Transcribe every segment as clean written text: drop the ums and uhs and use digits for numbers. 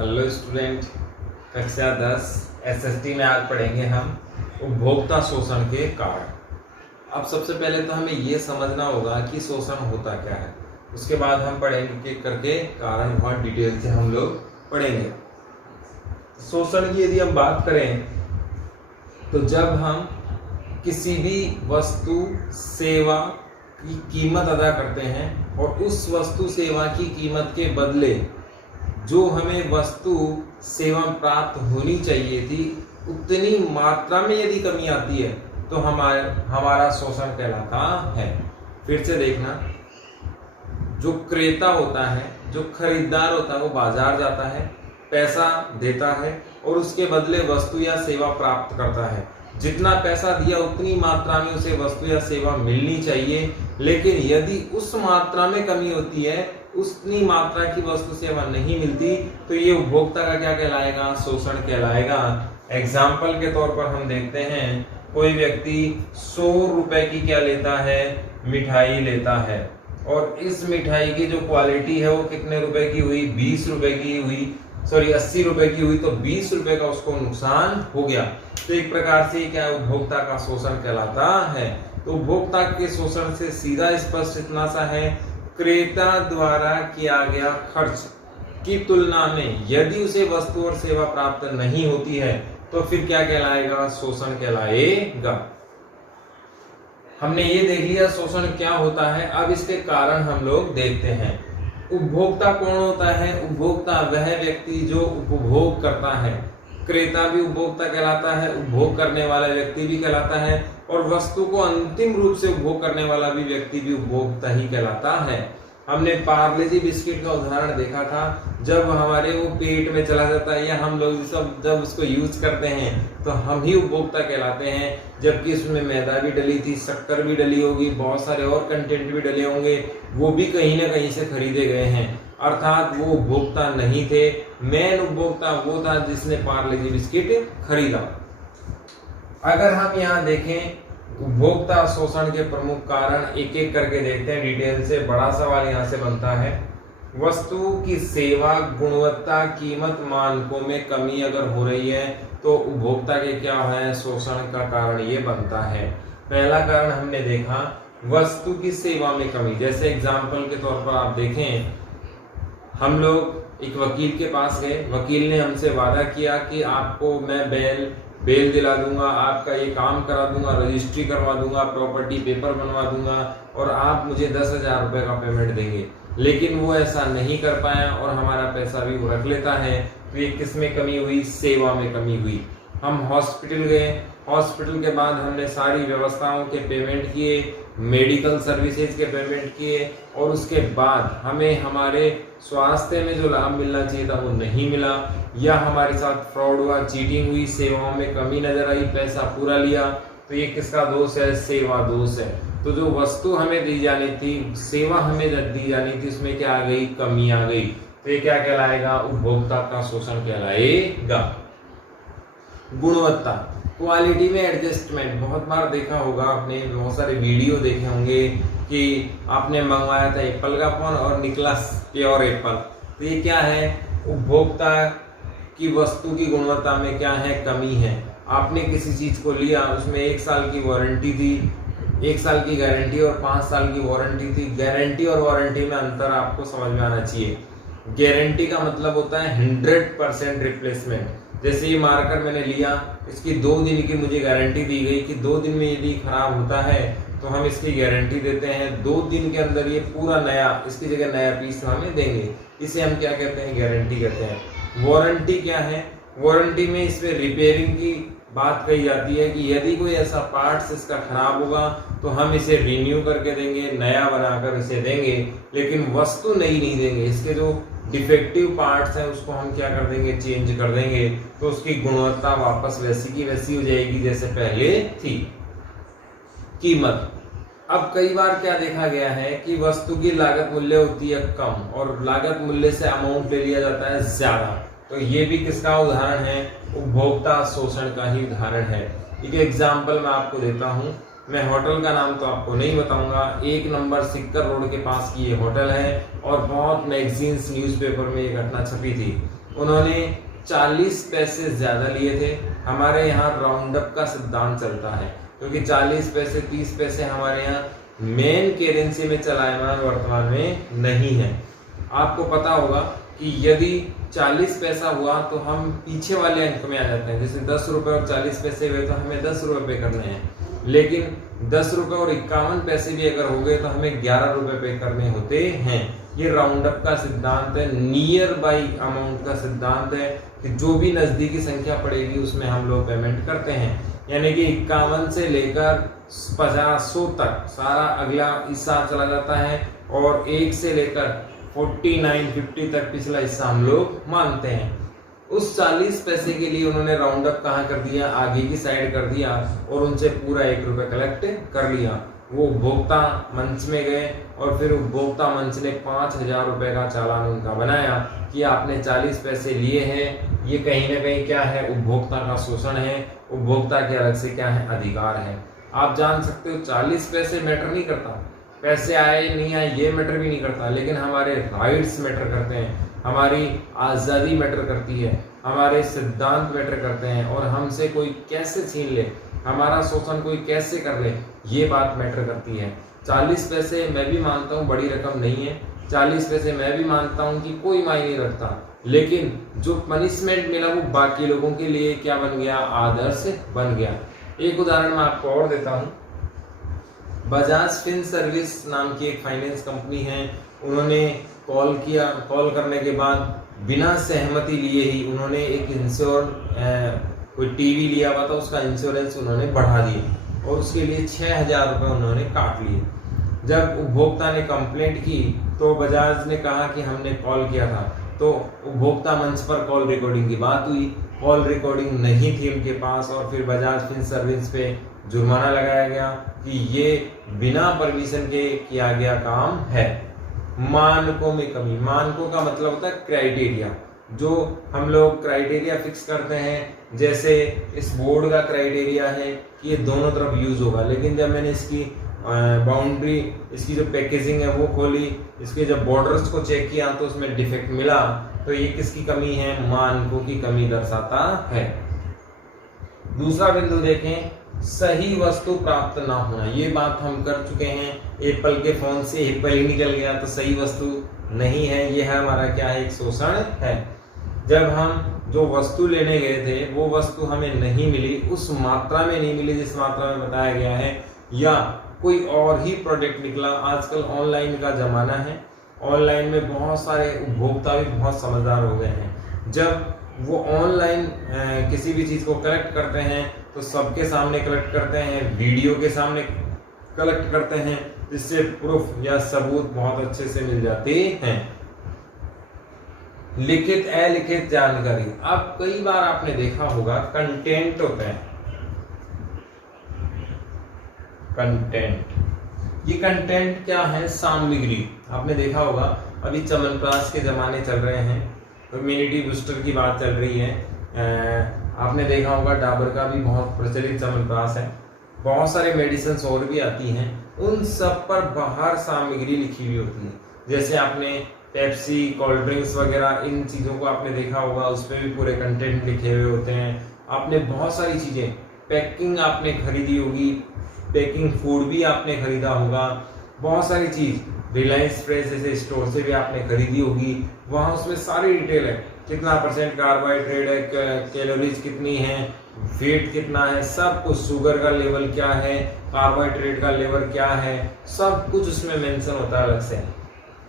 Hello student, कक्षा 10 SST में आज पढ़ेंगे हम उपभोक्ता शोषण के कारण। अब सबसे पहले तो हमें ये समझना होगा कि शोषण होता क्या है, उसके बाद हम पढ़ेंगे करके कारण बहुत डिटेल से हम लोग पढ़ेंगे। शोषण की यदि हम बात करें तो जब हम किसी भी वस्तु सेवा की कीमत अदा करते हैं और उस वस्तु सेवा की कीमत के बदले जो हमें वस्तु सेवा प्राप्त होनी चाहिए थी उतनी मात्रा में यदि कमी आती है तो हमारा शोषण कहलाता है। फिर से देखना, जो क्रेता होता है, जो खरीदार होता है, वो बाजार जाता है, पैसा देता है और उसके बदले वस्तु या सेवा प्राप्त करता है। जितना पैसा दिया उतनी मात्रा में उसे वस्तु या सेवा मिलनी चाहिए, लेकिन यदि उस मात्रा में कमी होती है, उतनी मात्रा की वस्तु सेवा नहीं मिलती, तो ये उपभोक्ता का क्या कहलाएगा? शोषण कहलाएगा। एग्जाम्पल के तौर पर हम देखते हैं, कोई व्यक्ति 100 रुपए की क्या लेता है? मिठाई लेता है, और इस मिठाई की जो क्वालिटी है वो कितने रुपए की हुई? 20 रुपए की हुई, 80 रुपए की हुई, तो 20 रुपए का उसको नुकसान हो गया। तो एक प्रकार से क्या उपभोक्ता का शोषण कहलाता है। तो उपभोक्ता के शोषण से सीधा स्पष्ट इतना सा है, क्रेता द्वारा किया गया खर्च की तुलना में यदि उसे वस्तु और सेवा प्राप्त नहीं होती है तो फिर क्या कहलाएगा? शोषण कहलाएगा। हमने ये देख लिया शोषण क्या होता है। अब इसके कारण हम लोग देखते हैं। उपभोक्ता कौन होता है? उपभोक्ता वह व्यक्ति जो उपभोग करता है। क्रेता भी उपभोक्ता कहलाता है, उपभोग करने वाला व्यक्ति भी कहलाता है, और वस्तु को अंतिम रूप से उपभोग करने वाला भी व्यक्ति भी उपभोक्ता ही कहलाता है। हमने पार्ले जी बिस्किट का उदाहरण देखा था। जब हमारे वो पेट में चला जाता है या हम लोग सब जब उसको यूज करते हैं तो हम ही उपभोक्ता कहलाते हैं, जबकि उसमें मैदा भी डली थी, शक्कर भी डली होगी, बहुत सारे और कंटेंट भी डले होंगे, वो भी कहीं ना कहीं से खरीदे गए हैं। अर्थात वो उपभोक्ता नहीं थे। मेन उपभोक्ता वो था जिसने पार्ले जी बिस्किट खरीदा। अगर हम यहाँ देखें उपभोक्ता शोषण के प्रमुख कारण एक एक करके देखते हैं डिटेल से। बड़ा सवाल यहाँ से बनता है, वस्तु की सेवा गुणवत्ता कीमत मानकों में कमी अगर हो रही है तो उपभोक्ता के क्या है? शोषण का कारण ये बनता है। पहला कारण हमने देखा वस्तु की सेवा में कमी। जैसे एग्जाम्पल के तौर पर आप देखें, हम लोग एक वकील के पास गए, वकील ने हमसे वादा किया कि आपको मैं बेल दिला दूंगा, आपका ये काम करा दूंगा, रजिस्ट्री करवा दूंगा, प्रॉपर्टी पेपर बनवा दूंगा और आप मुझे 10,000 रुपए का पेमेंट देंगे। लेकिन वो ऐसा नहीं कर पाया और हमारा पैसा भी वो रख लेता है। तो ये किस में कमी हुई? सेवा में कमी हुई। हम हॉस्पिटल गए, हॉस्पिटल के बाद हमने सारी व्यवस्थाओं के पेमेंट किए, मेडिकल सर्विसेज के पेमेंट किए, और उसके बाद हमें हमारे स्वास्थ्य में जो लाभ मिलना चाहिए था वो नहीं मिला, या हमारे साथ फ्रॉड हुआ, चीटिंग हुई, सेवाओं में कमी नजर आई, पैसा पूरा लिया। तो ये किसका दोष है? सेवा दोष है। तो जो वस्तु हमें दी जानी थी, सेवा हमें दी जानी थी, उसमें क्या आ गई? कमी आ गई। तो ये क्या कहलाएगा? उपभोक्ता का शोषण कहलाएगा। गुणवत्ता, क्वालिटी में एडजस्टमेंट। बहुत बार देखा होगा आपने, बहुत सारे वीडियो देखे होंगे कि आपने मंगवाया था एप्पल का फोन और निकला प्योर एप्पल। तो ये क्या है? उपभोक्ता की वस्तु की गुणवत्ता में क्या है? कमी है। आपने किसी चीज को लिया, उसमें 1 साल की वारंटी थी, 1 साल की गारंटी और 5 साल की वारंटी थी। गारंटी और वारंटी में अंतर आपको समझ में आना चाहिए। गारंटी का मतलब होता है 100% रिप्लेसमेंट। जैसे ये मार्कर मैंने लिया, इसकी 2 दिन की मुझे गारंटी दी गई कि 2 दिन में यदि खराब होता है तो हम इसकी गारंटी देते हैं, 2 दिन के अंदर ये पूरा नया, इसकी जगह नया पीस हमें देंगे। इसे हम क्या कहते हैं? गारंटी कहते हैं। वारंटी क्या है? वारंटी में इसमें रिपेयरिंग की बात कही जाती है कि यदि कोई ऐसा पार्ट्स इसका खराब होगा तो हम इसे रिन्यू करके देंगे, नया बनाकर इसे देंगे, लेकिन वस्तु नई नहीं देंगे। इसके जो डिफेक्टिव पार्ट्स हैं उसको हम क्या कर देंगे? चेंज कर देंगे। तो उसकी गुणवत्ता वापस वैसी की वैसी हो जाएगी जैसे पहले थी। कीमत, अब कई बार क्या देखा गया है कि वस्तु की लागत मूल्य होती है कम और लागत मूल्य से अमाउंट ले लिया जाता है ज्यादा। तो ये भी किसका उदाहरण है? उपभोक्ता शोषण का ही उदाहरण है। एक एग्जाम्पल मैं आपको देता हूँ। मैं होटल का नाम तो आपको नहीं बताऊंगा। 1 नंबर सिक्कर रोड के पास की ये होटल है और बहुत मैगजीन्स न्यूज़पेपर में ये घटना छपी थी। उन्होंने 40 पैसे ज्यादा लिए थे। हमारे यहाँ राउंड अप का सिद्धांत चलता है, क्योंकि 40 पैसे 30 पैसे हमारे यहाँ मेन करेंसी में चलायमान वर्तमान में नहीं है। आपको पता होगा कि यदि 40 पैसा हुआ तो हम पीछे वाले अंक में आ जाते हैं। जैसे 10 रुपए और 40 पैसे हुए तो हमें 10 रुपए पे करने हैं, लेकिन 10 रुपए और 51 पैसे भी अगर हो गए तो हमें 11 रुपए पे करने होते हैं। ये राउंड अप का सिद्धांत है, नियर बाई अमाउंट का सिद्धांत है कि जो भी नजदीकी संख्या पड़ेगी उसमें हम लोग पेमेंट करते हैं। यानी कि 51 से लेकर 50 तक सारा अगला हिस्सा चला जाता है, और 1 से लेकर 49 50 तक पिछला हिस्सा हम लोग मानते हैं। उस 40 पैसे के लिए उन्होंने राउंड अप कहाँ कर दिया, आगे की साइड कर दिया और उनसे पूरा 1 रुपए कलेक्ट कर लिया। वो उपभोक्ता मंच में गए और फिर उपभोक्ता मंच ने 5000 रुपए का चालान उनका बनाया कि आपने 40 पैसे लिए हैं। ये कहीं ना कहीं क्या है, उपभोक्ता का शोषण है, उपभोक्ता के अलग से क्या है, अधिकार है। आप जान सकते हो 40 पैसे मैटर नहीं करता, पैसे आए नहीं आए ये मैटर भी नहीं करता, लेकिन हमारे राइट्स मैटर करते हैं, हमारी आज़ादी मैटर करती है, हमारे सिद्धांत मैटर करते हैं, और हमसे कोई कैसे छीन ले, हमारा शोषण कोई कैसे कर ले, ये बात मैटर करती है। 40 पैसे मैं भी मानता हूँ बड़ी रकम नहीं है, 40 पैसे मैं भी मानता हूँ कि कोई मायने नहीं रखता, लेकिन जो पनिशमेंट मिला वो बाकी लोगों के लिए क्या बन गया, आदर्श बन गया। एक उदाहरण मैं आपको और देता हूँ। बजाज फिन सर्विस नाम की एक फाइनेंस कंपनी है, उन्होंने कॉल किया, कॉल करने के बाद बिना सहमति लिए ही उन्होंने एक कोई टीवी लिया हुआ था उसका इंश्योरेंस उन्होंने बढ़ा दिया और उसके लिए 6000 रुपये उन्होंने काट लिए। जब उपभोक्ता ने कंप्लेंट की तो बजाज ने कहा कि हमने कॉल किया था, तो उपभोक्ता मंच पर कॉल रिकॉर्डिंग की बात हुई, कॉल रिकॉर्डिंग नहीं थी उनके पास और फिर बजाज फिन सर्विस पे जुर्माना लगाया गया कि ये बिना परमिशन के किया गया काम है। मानकों में कमी, मानकों का मतलब होता है क्राइटेरिया, जो हम लोग क्राइटेरिया फिक्स करते हैं। जैसे इस बोर्ड का क्राइटेरिया है कि ये दोनों तरफ यूज होगा, लेकिन जब मैंने इसकी बाउंड्री, इसकी जो पैकेजिंग है वो खोली, इसके जब बॉर्डर्स को चेक किया तो उसमें डिफेक्ट मिला, तो ये किसकी कमी है, मानकों की कमी दर्शाता है। दूसरा बिंदु देखें, सही वस्तु प्राप्त ना होना। ये बात हम कर चुके हैं, एप्पल के फोन से एप्पल ही निकल गया तो सही वस्तु नहीं है, यह हमारा क्या है, एक शोषण है। जब हम जो वस्तु लेने गए थे वो वस्तु हमें नहीं मिली, उस मात्रा में नहीं मिली जिस मात्रा में बताया गया है, या कोई और ही प्रोडक्ट निकला। आजकल ऑनलाइन का जमाना है, ऑनलाइन में बहुत सारे उपभोक्ता भी बहुत समझदार हो गए हैं। जब वो ऑनलाइन किसी भी चीज को कलेक्ट करते हैं तो सबके सामने कलेक्ट करते हैं, वीडियो के सामने कलेक्ट करते हैं, जिससे प्रूफ या सबूत बहुत अच्छे से मिल जाते हैं। लिखित अलिखित जानकारी, अब कई बार आपने देखा होगा कंटेंट होता है, कंटेंट, ये कंटेंट क्या है, सामग्री। आपने देखा होगा अभी च्यवनप्राश के जमाने चल रहे हैं, इम्यूनिटी बूस्टर की बात चल रही है। आपने देखा होगा डाबर का भी बहुत प्रचलित च्यवनप्राश है, बहुत सारे मेडिसिन और भी आती हैं, उन सब पर बाहर सामग्री लिखी हुई होती है। जैसे आपने पेप्सी, कोल्ड ड्रिंक्स वगैरह, इन चीज़ों को आपने देखा होगा, उस पर भी पूरे कंटेंट लिखे हुए होते हैं। आपने बहुत सारी चीज़ें, पैकिंग आपने खरीदी होगी, पैकिंग फूड भी आपने खरीदा होगा, बहुत सारी चीज़ रिलायंस फ्रेश जैसे स्टोर से भी आपने खरीदी होगी, वहाँ उसमें सारी डिटेल है, कितना % कार्बोहाइड्रेट है, कैलोरीज कितनी है, वेट कितना है, सब कुछ, शुगर का लेवल क्या है, कार्बोहाइड्रेट का लेवल क्या है, सब कुछ उसमें मेंशन होता है अलग से।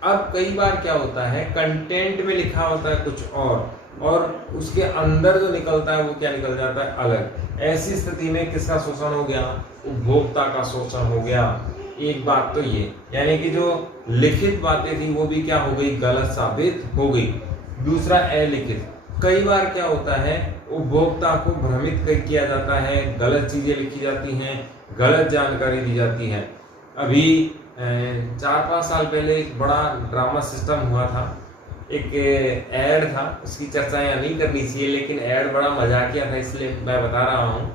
अब कई बार क्या होता है, कंटेंट में लिखा होता है कुछ और उसके अंदर जो निकलता है वो क्या निकल जाता है, अलग। ऐसी स्थिति में किसका शोषण हो गया, उपभोक्ता का शोषण हो गया। एक बात तो ये, यानी कि जो लिखित बातें थी वो भी क्या हो गई, गलत साबित हो गई। दूसरा अलिखित, कई बार क्या होता है, उपभोक्ता को भ्रमित किया जाता है, गलत चीजें लिखी जाती हैं, गलत जानकारी दी जाती है। अभी 4-5 साल पहले एक बड़ा ड्रामा सिस्टम हुआ था, एक एड था, उसकी चर्चा यहाँ नहीं करनी चाहिए, लेकिन एड बड़ा मजाकिया था इसलिए मैं बता रहा हूँ।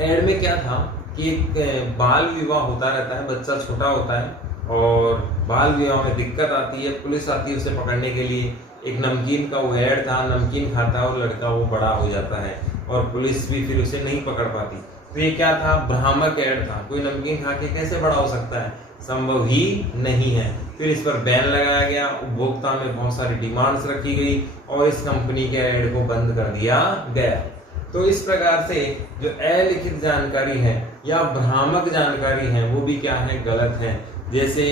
एड में क्या था कि एक बाल विवाह होता रहता है, बच्चा छोटा होता है और बाल विवाह में दिक्कत आती है, पुलिस आती है उसे पकड़ने के लिए। एक नमकीन का वो ऐड था, नमकीन खाता है और लड़का वो बड़ा हो जाता है और पुलिस भी फिर उसे नहीं पकड़ पाती। तो ये क्या था, भ्रामक ऐड था। कोई नमकीन खा के कैसे बड़ा हो सकता है, संभव ही नहीं है। फिर इस पर बैन लगाया गया, उपभोक्ता में बहुत सारी डिमांड्स रखी गई और इस कंपनी के ऐड को बंद कर दिया गया। तो इस प्रकार से जो अलिखित जानकारी है या भ्रामक जानकारी है वो भी क्या है, गलत है। जैसे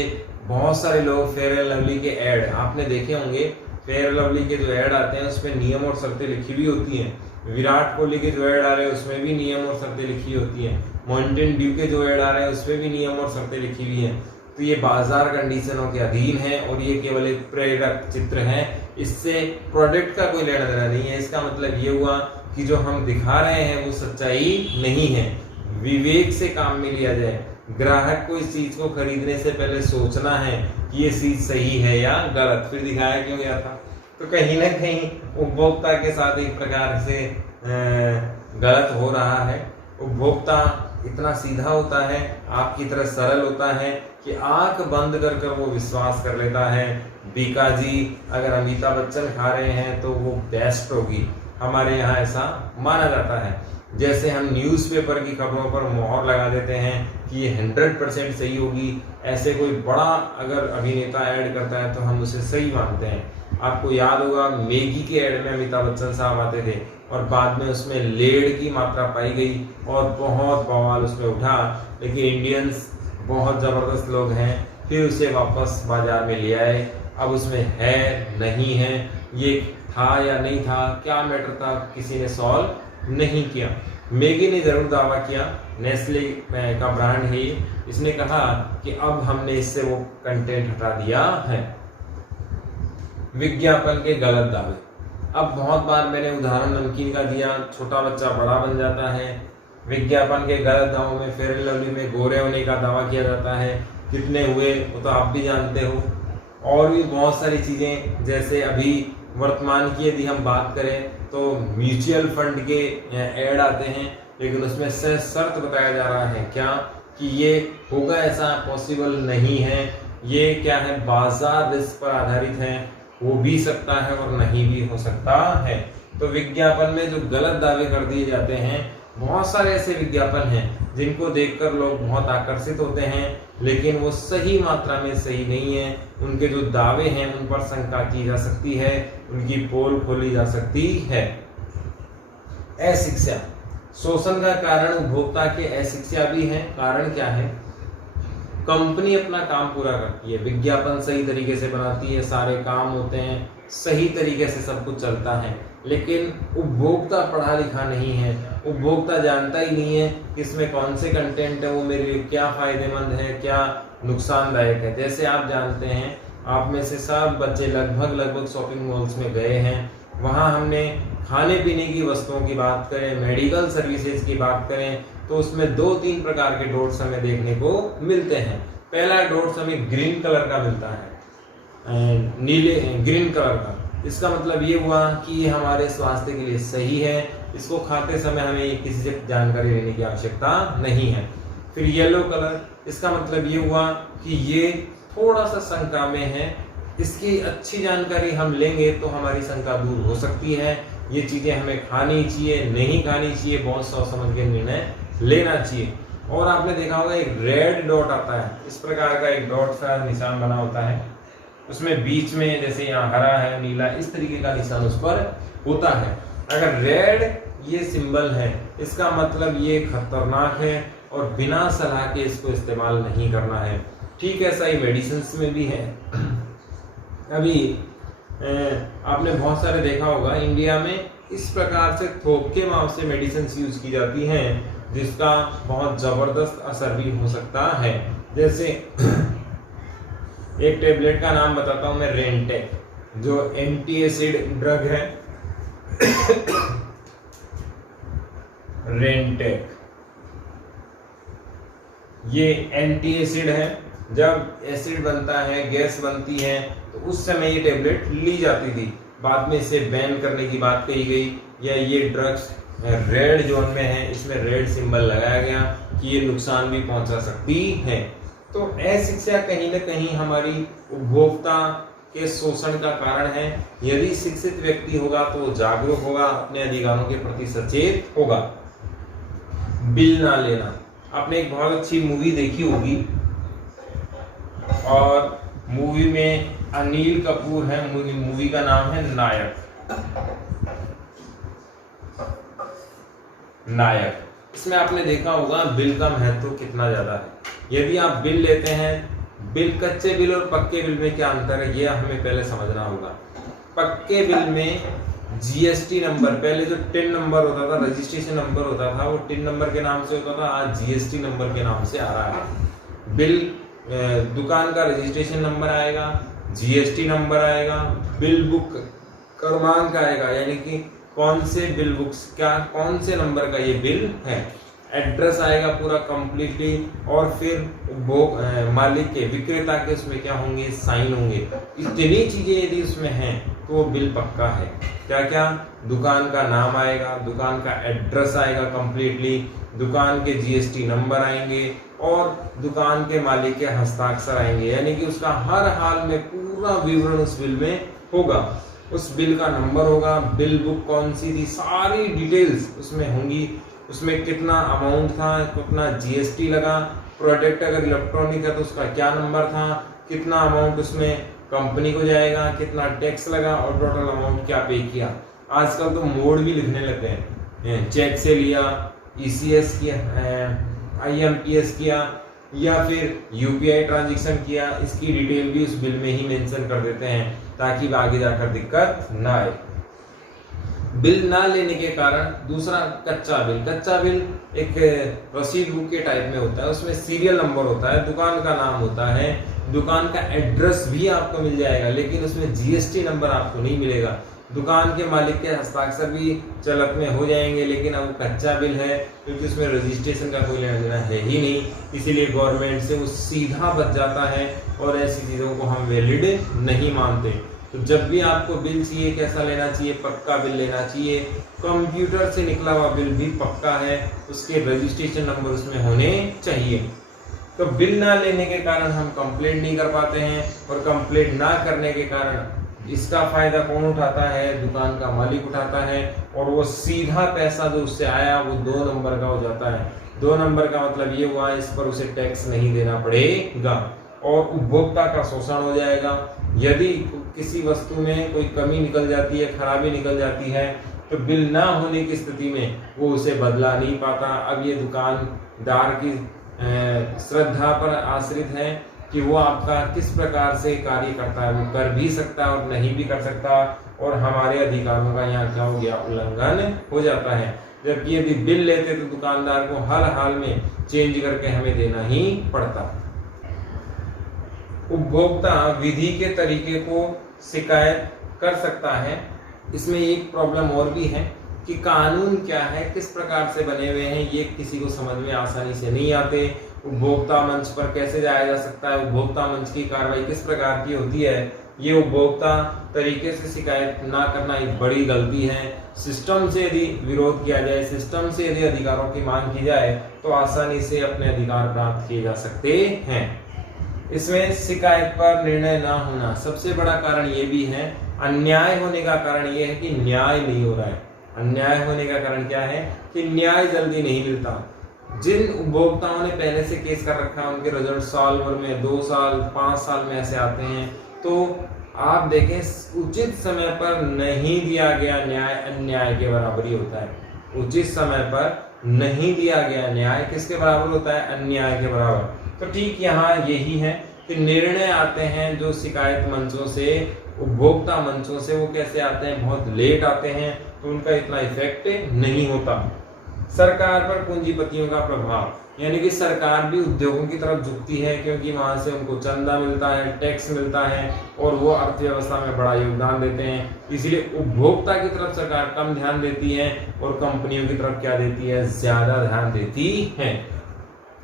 बहुत सारे लोग फेयर एंड लवली के ऐड आपने देखे होंगे, फेयर एंड लवली के जो ऐड आते हैं उसमें नियम और शर्तें लिखी हुई होती हैं। विराट कोहली के जो ऐड आ रहे हैं उसमें भी नियम और शर्तें लिखी होती हैं। माउंटेन ड्यू के जो ऐड आ रहे हैं उसमें भी नियम और शर्तें लिखी हुई हैं। तो ये बाजार कंडीशनों के अधीन है और ये केवल एक प्रेरक चित्र है, इससे प्रोडक्ट का कोई लेना देना नहीं है। इसका मतलब ये हुआ कि जो हम दिखा रहे हैं वो सच्चाई नहीं है। विवेक से काम में लिया जाए। ग्राहक को इस चीज को खरीदने से पहले सोचना है कि ये चीज सही है या गलत, फिर दिखाया क्यों गया था। तो कहीं ना कहीं उपभोक्ता के साथ एक प्रकार से गलत हो रहा है। उपभोक्ता इतना सीधा होता है, आपकी तरह सरल होता है कि आंख बंद कर वो विश्वास कर लेता है बीकाजी अगर अमिताभ बच्चन खा रहे हैं तो वो बेस्ट होगी। हमारे यहाँ ऐसा माना जाता है। जैसे हम न्यूज़पेपर की खबरों पर मोहर लगा देते हैं कि ये 100% सही होगी, ऐसे कोई बड़ा अगर अभिनेता ऐड करता है तो हम उसे सही मानते हैं। आपको याद होगा मैगी के ऐड में अमिताभ बच्चन साहब आते थे और बाद में उसमें लेड की मात्रा पाई गई और बहुत बवाल उसमें उठा, लेकिन इंडियंस बहुत ज़बरदस्त लोग हैं, फिर उसे वापस बाजार में ले आए। अब उसमें है नहीं है, ये था या नहीं था, क्या मैटर था, किसी ने सॉल्व नहीं किया। मैगी ने जरूर दावा किया, नेस्ले का ब्रांड है ये, इसने कहा कि अब हमने इससे वो कंटेंट हटा दिया है। विज्ञापन के गलत दावे। अब बहुत बार मैंने उदाहरण नमकीन का दिया, छोटा बच्चा बड़ा बन जाता है। विज्ञापन के गलत दावों में फेयर एंड लवली में गोरे होने का दावा किया जाता है, कितने हुए वो तो आप भी जानते हो। और भी बहुत सारी चीजें, जैसे अभी वर्तमान की यदि हम बात करें तो म्यूचुअल फंड के ऐड आते हैं, लेकिन उसमें से शर्त बताया जा रहा है क्या कि ये होगा, ऐसा पॉसिबल नहीं है। ये क्या है, बाजार रिस्क पर आधारित है, हो भी सकता है और नहीं भी हो सकता है। तो विज्ञापन में जो गलत दावे कर दिए जाते हैं, बहुत सारे ऐसे विज्ञापन हैं जिनको देखकर लोग बहुत आकर्षित होते हैं, लेकिन वो सही मात्रा में सही नहीं है। उनके जो दावे हैं उन पर शंका की जा सकती है, उनकी पोल खोली जा सकती है। अशिक्षा शोषण का कारण उपभोक्ता के अशिक्षा भी है। कारण क्या है, कंपनी अपना काम पूरा करती है, विज्ञापन सही तरीके से बनाती है, सारे काम होते हैं, सही तरीके से सब कुछ चलता है, लेकिन उपभोक्ता पढ़ा लिखा नहीं है। उपभोक्ता जानता ही नहीं है कि इसमें कौन से कंटेंट है वो मेरे लिए क्या फायदेमंद है, क्या नुकसानदायक है। जैसे आप जानते हैं, आप में से सब बच्चे लगभग शॉपिंग मॉल्स में गए हैं, वहाँ हमने खाने पीने की वस्तुओं की बात करें, मेडिकल सर्विसेज की बात करें, तो उसमें 2-3 प्रकार के डॉट्स हमें देखने को मिलते हैं। पहला डॉट्स हमें ग्रीन कलर का मिलता है, नीले ग्रीन कलर का। इसका मतलब ये हुआ कि ये हमारे स्वास्थ्य के लिए सही है, इसको खाते समय हमें किसी से जानकारी लेने की आवश्यकता नहीं है। फिर येलो कलर, इसका मतलब ये हुआ कि ये थोड़ा सा शंका में है, इसकी अच्छी जानकारी हम लेंगे तो हमारी शंका दूर हो सकती है। ये चीजें हमें खानी चाहिए, नहीं खानी चाहिए, बहुत सोच समझ के निर्णय लेना चाहिए। और आपने देखा होगा एक रेड डॉट आता है, इस प्रकार का एक डॉट सा निशान बना होता है, उसमें बीच में जैसे यहाँ हरा है, नीला, इस तरीके का निशान उस पर होता है। अगर रेड ये सिंबल है, इसका मतलब ये खतरनाक है और बिना सलाह के इसको इस्तेमाल नहीं करना है। ठीक ऐसा ही मेडिसिन में भी है। अभी आपने बहुत सारे देखा होगा, इंडिया में इस प्रकार से थोक के माप से मेडिसिन यूज की जाती हैं, जिसका बहुत जबरदस्त असर भी हो सकता है। जैसे एक टेबलेट का नाम बताता हूं मैं, रेंटेक, जो एंटी एसिड ड्रग है। रेंटेक ये एंटी एसिड है। जब एसिड बनता है, गैस बनती है, तो उस समय ये टेबलेट ली जाती थी। बाद में इसे बैन करने की बात कही गई, या ये ड्रग्स रेड जोन में है, इसमें रेड सिंबल लगाया गया कि ये नुकसान भी पहुंचा सकती है। तो अशिक्षा कहीं ना कहीं हमारी उपभोक्ता के शोषण का कारण है। यदि शिक्षित व्यक्ति होगा तो जागरूक होगा, अपने अधिकारों के प्रति सचेत होगा। बिल ना लेना, आपने एक बहुत अच्छी मूवी देखी होगी और मूवी में अनिल कपूर है, मूवी का नाम है नायक। इसमें आपने देखा होगा बिल का महत्व कितना ज्यादा है। यदि आप बिल लेते हैं, बिल कच्चे बिल और पक्के बिल में क्या अंतर है ये हमें पहले समझना होगा। पक्के बिल में जीएसटी नंबर, पहले जो टिन नंबर होता था, रजिस्ट्रेशन नंबर होता था, वो टिन नंबर के नाम से होता था, आज जीएसटी नंबर के नाम से आ रहा है। बिल दुकान का रजिस्ट्रेशन नंबर आएगा, जीएसटी नंबर आएगा, बिल बुक क्रमांक आएगा, यानी कि कौन से बिल बुक्स क्या कौन से नंबर का ये बिल है, एड्रेस आएगा पूरा कंप्लीटली, और फिर मालिक के, विक्रेता के उसमें क्या होंगे, साइन होंगे। इतनी चीजें यदि उसमें हैं तो वो बिल पक्का है। क्या क्या, दुकान का नाम आएगा, दुकान का एड्रेस आएगा कंप्लीटली, दुकान के जीएसटी नंबर आएंगे और दुकान के मालिक के हस्ताक्षर आएंगे, यानी कि उसका हर हाल में पूरा विवरण उस बिल में होगा। उस बिल का नंबर होगा, बिल बुक कौन सी थी, सारी डिटेल्स उसमें होंगी। उसमें कितना अमाउंट था, कितना जीएसटी लगा, प्रोडक्ट अगर इलेक्ट्रॉनिक है तो उसका क्या नंबर था, कितना अमाउंट उसमें कंपनी को जाएगा, कितना टैक्स लगा और टोटल अमाउंट क्या पे किया। आजकल तो मोड भी लिखने लगे हैं, चेक से लिया, ईसीएस किया, आईएमपीएस किया या फिर यूपीआई ट्रांजैक्शन किया, इसकी डिटेल भी उस बिल में ही मेंशन कर देते हैं ताकि आगे जाकर दिक्कत ना आए। बिल ना लेने के कारण दूसरा कच्चा बिल एक रसीद बुक के टाइप में होता है, उसमें सीरियल नंबर होता है, दुकान का नाम होता है, दुकान का एड्रेस भी आपको मिल जाएगा, लेकिन उसमें जीएसटी नंबर आपको नहीं मिलेगा। दुकान के मालिक के हस्ताक्षर भी चलत में हो जाएंगे, लेकिन अब कच्चा बिल है क्योंकि उसमें रजिस्ट्रेशन का कोई लेना देना है ही नहीं, इसीलिए गवर्नमेंट से वो सीधा बच जाता है और ऐसी चीज़ों को हम वैलिड नहीं मानते। तो जब भी आपको बिल चाहिए, कैसा लेना चाहिए, पक्का बिल लेना चाहिए। कंप्यूटर से निकला हुआ बिल भी पक्का है, उसके रजिस्ट्रेशन नंबर उसमें होने चाहिए। तो बिल ना लेने के कारण हम कंप्लेंट नहीं कर पाते हैं, और कंप्लेंट ना करने के कारण इसका फायदा कौन उठाता है, दुकान का मालिक उठाता है, और वो सीधा पैसा जो उससे आया वो 2 नंबर का हो जाता है। 2 नंबर का मतलब ये हुआ इस पर उसे टैक्स नहीं देना पड़ेगा और उपभोक्ता का शोषण हो जाएगा। यदि किसी वस्तु में कोई कमी निकल जाती है, खराबी निकल जाती है, तो बिल ना होने की स्थिति में वो उसे बदला नहीं पाता। अब ये दुकानदार की श्रद्धा पर आश्रित है कि वो आपका किस प्रकार से कार्य करता है, वो कर भी सकता है और नहीं भी कर सकता, और हमारे अधिकारों का यहाँ क्या हो गया, उल्लंघन हो जाता है। जबकि यदि बिल लेते तो दुकानदार को हर हाल में चेंज करके हमें देना ही पड़ता। उपभोक्ता विधि के तरीके को शिकायत कर सकता है। इसमें एक प्रॉब्लम और भी है कि कानून क्या है, किस प्रकार से बने हुए हैं, ये किसी को समझ में आसानी से नहीं आते। उपभोक्ता मंच पर कैसे जाया जा सकता है, उपभोक्ता मंच की कार्रवाई किस प्रकार की होती है, ये उपभोक्ता तरीके से शिकायत ना करना एक बड़ी गलती है। सिस्टम से यदि विरोध किया जाए, सिस्टम से यदि अधिकारों की मांग की जाए तो आसानी से अपने अधिकार प्राप्त किए जा सकते हैं। इसमें शिकायत पर निर्णय ना होना सबसे बड़ा कारण ये भी है। अन्याय होने का कारण ये है कि न्याय नहीं हो रहा है। अन्याय होने का कारण क्या है कि न्याय जल्दी नहीं मिलता। जिन उपभोक्ताओं ने पहले से केस कर रखा है उनके रिजल्ट साल भर में, 2 साल 5 साल में ऐसे आते हैं, तो आप देखें उचित समय पर नहीं दिया गया न्याय अन्याय के बराबरी होता है। उचित समय पर नहीं दिया गया न्याय किसके बराबर होता है, अन्याय के बराबर। तो ठीक यहाँ यही है कि निर्णय आते हैं जो शिकायत मंचों से, उपभोक्ता मंचों से, वो कैसे आते हैं, बहुत लेट आते हैं, तो उनका इतना इफेक्ट नहीं होता। सरकार पर पूंजीपतियों का प्रभाव, यानी कि सरकार भी उद्योगों की तरफ झुकती है क्योंकि वहां से उनको चंदा मिलता है, टैक्स मिलता है और वो अर्थव्यवस्था में बड़ा योगदान देते हैं। इसलिए उपभोक्ता की तरफ सरकार कम ध्यान देती है और कंपनियों की तरफ क्या देती है, ज्यादा ध्यान देती है।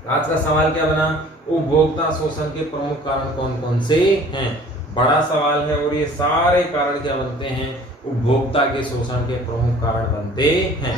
आज का सवाल क्या बना, उपभोक्ता शोषण के प्रमुख कारण कौन कौन से हैं। बड़ा सवाल है और ये सारे कारण क्या बनते हैं, उपभोक्ता के शोषण के प्रमुख कारण बनते हैं।